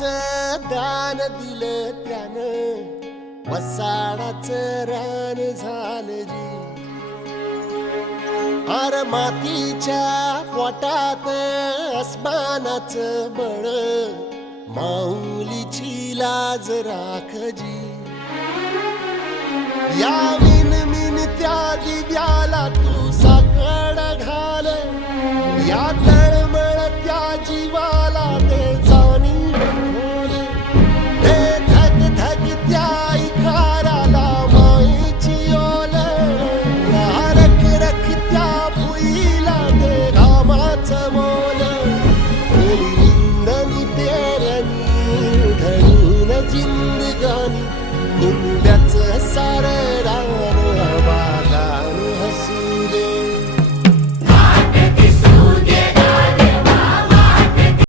प्राणाचं दान दिलं त्यानं, वसाडाचं रान झालं जी. अर मातीच्या पोटात अस्मानाचं बळ, माऊलीची लाज राखजी. या मिनमिन त्या दिव्याला तू साकड घाल, यात